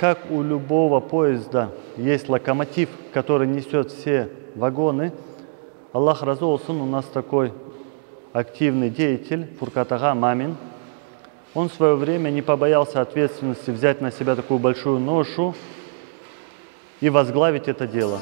как у любого поезда есть локомотив, который несет все вагоны, Аллах разы olsun, у нас такой активный деятель, Фуркат ага Мамин. Он в свое время не побоялся ответственности взять на себя такую большую ношу и возглавить это дело.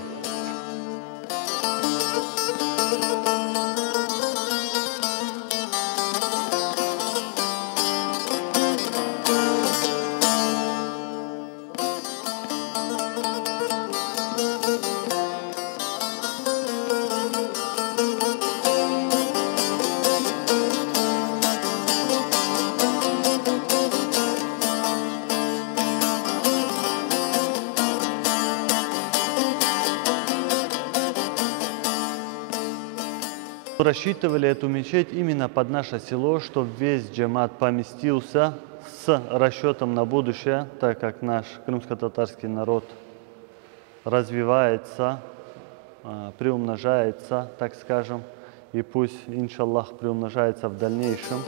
Рассчитывали эту мечеть именно под наше село, чтобы весь джамат поместился с расчетом на будущее, так как наш крымско-татарский народ развивается, приумножается, так скажем, и пусть, иншаллах, приумножается в дальнейшем.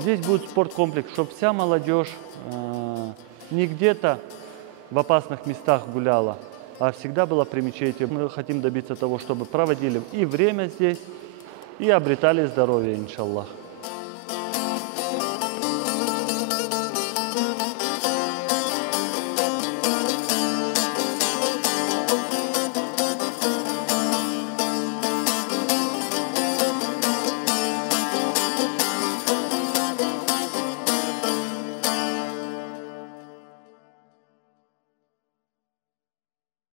Здесь будет спорткомплекс, чтобы вся молодежь не где-то в опасных местах гуляла, а всегда была при мечети. Мы хотим добиться того, чтобы проводили и время здесь, и обретали здоровье, иншаллах.